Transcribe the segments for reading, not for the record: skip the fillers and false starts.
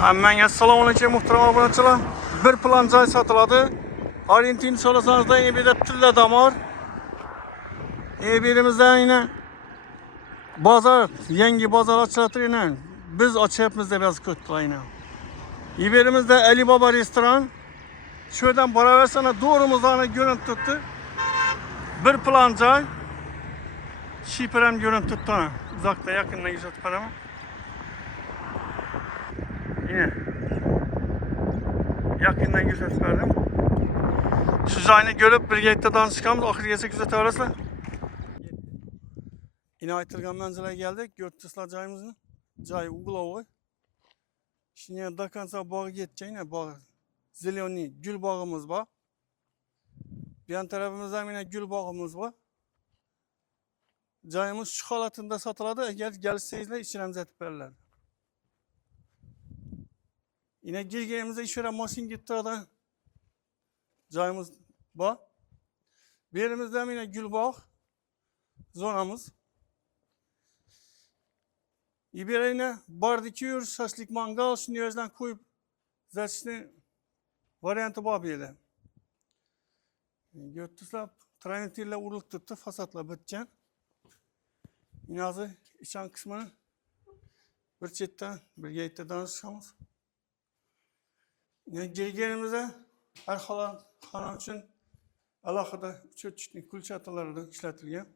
Hemen assalomu muhtaram obunachilar. Bir plan joy sotiladi. Orientin so'rasanizda bu yerda tilla damor. Birimizda yine bozor, yangi bozor ochilyapti yine. Biz ochyapmiz deb yozib qo'yibdilar yine. Birimizda Ali Baba restoran. Şu yerdan boraversana doğrumuzdan görüntü tuttu. Bir plan joy. Şipiram görüntü tuttu. Uzakta yakında yüzat paramı. Yine yakından yüzat verdim. Şu joyni görüp bir yerda danışkanımız oxirigacha kuzata olasizlar. Yine aytılgan manzilga geldik. Gördüsüzler joyimizni. Joy uglovoy. Şimdi до конца bog'i yetgan yine bog'. Zelyoniy gül bog'imiz bor. Bu yan tarafimizda yine gül bog'imiz bor. Joyimiz shu holatida sotiladi. Agar kelsangizlar ichidan uzatib beriladi. Yine girganimizda ishora mashina ketib turadi. Joyimiz bor. Bu yerimizda yine gül bog' zonamiz. İberine barbekü, şaşlık mangal, şunu yüzden koyup zaten varyantı var böyle. Götürsler tranitiyle uğurluk tuttu, fasatla bitken. Yine azı içen kısmını bir çetten, bir yayıtta danışacağımız. Yine gelgenimize her hanım için alakada çöçtük kul çatıları da işletilgen.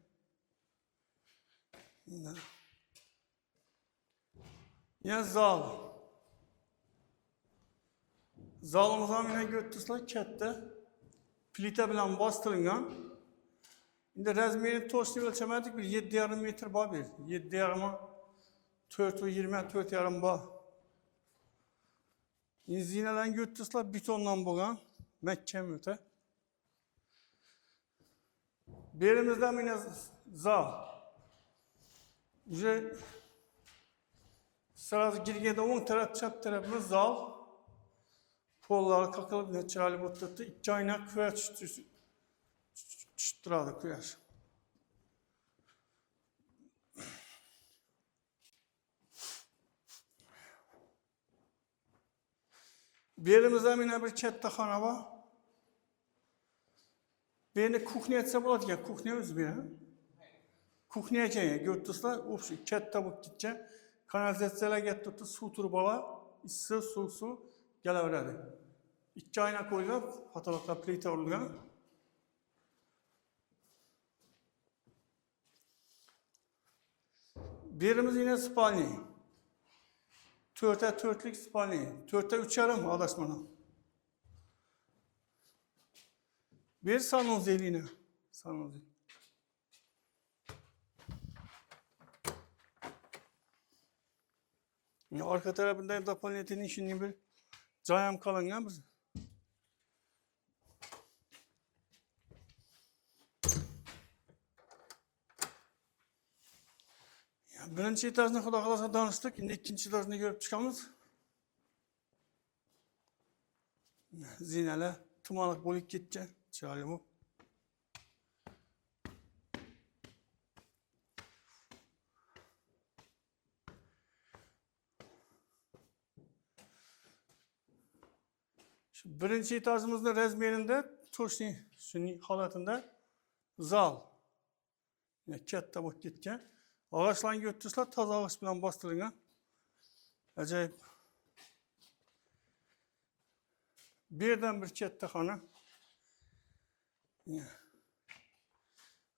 Yine zal. Zalımızdan yine götürsler katta. Plita bilan bastırılgan. Şimdi razmerini to'sini ölçemedik bir 7,5 metr bor bir. 7,5 4 ve 24,5 bor. Şimdi zinalan götürsler betondan bo'lgan, mahkam o'ta. Berimizdan yine zal. Уже sırası girgende 10 taraf çap tarafımız zal. Pollar kakılıp ne çağırıp oturttu. İki aynak kıyaç çıttıradı kıyaç. Birimizde yine bir katta xona var. Birini kuxnya etse bo'ladi ekan, kuxnya o'zi bir. Kuxnya ekan, gördüsizlar, o'sha katta bo'lib ketgan. Kanalizatsiyalarga tutib suv turbalar, issiq suv kelaveradi. İki ayna koyup fotoğraflar plita urilgan. Birimiz yine spalni. 4'e 4'lik spalni. 4'e 3,5 adashmadan. Bir sanuzel yine. Sanuzel. Arka tarafında dapolnetin işini bir cayam kalın ya biz. Birinci etajını Xudo xolasa danıştık. Şimdi ikinci etajını görüp çıkamız. Zinalar tumanlık bo'lib ketgan. Chiroyli bu. Şu birinci etajımızda razmerinde to'shni shuni holatida zal. Katta bo'lib ketgan. Ağaçlarını götürsüler, taze ağaç bilen bastırılgan. Acayip. Birden bir katta xona.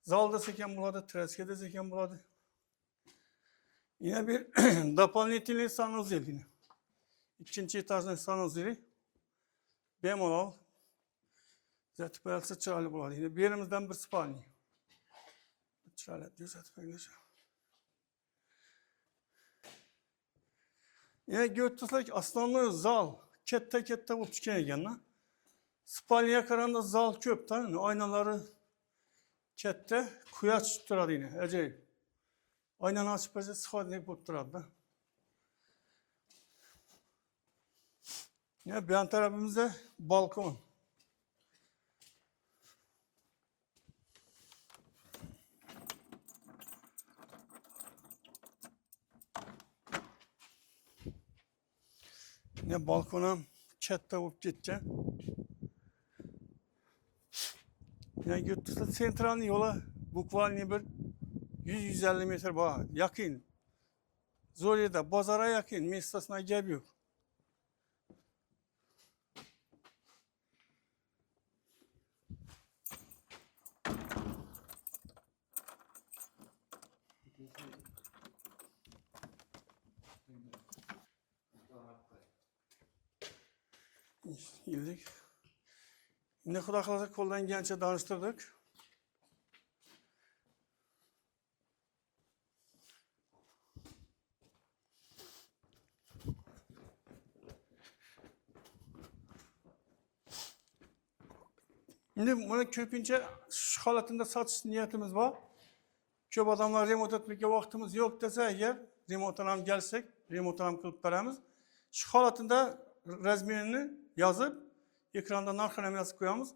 Zal deseken buladı, treske deseken buladı. Yine bir doполнительный sanuzel yine. İkinci etajın sanuzeli. Bemalol. Zaten belki çağrılı buladı. Yine bir yerimizden bir spalni. Çağrılı diyor zaten. Yine götürsek aslanlı zal, kette bu çıkan ekanlar. Spalniye karanda zal köp tane, aynaları kette, kuyaç turadi yine, acayip. Aynanı açıp bize sıfadını yapıp turadi. Yine bir yan tarafımızda balkon. Ne balkonam katta bo'lib ketgan. Yani götürse sentralni yo'li bukvalniy bir 100-150 metr bor. Yaqin. Zo'r yerda, bozorga yaqin, mestosna gap yo'q. Yildik. Endi xudo xohlasa qo'ldan kelgancha tanishtirdik. Endi buni ko'pincha shu holatida sotish niyatimiz bor. Ko'p odamlar remont etmakka vaqtimiz yo'q desa agar, remontdan ham kelsak, remontdan ham qilib beramiz. Shu holatida razmerini yozib, ekranda narxini ham yozib qo'yamiz.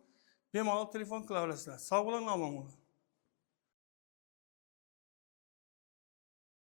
Bemalol telefon qilaverasizlar. Sog' bo'ling, omon bo'ling.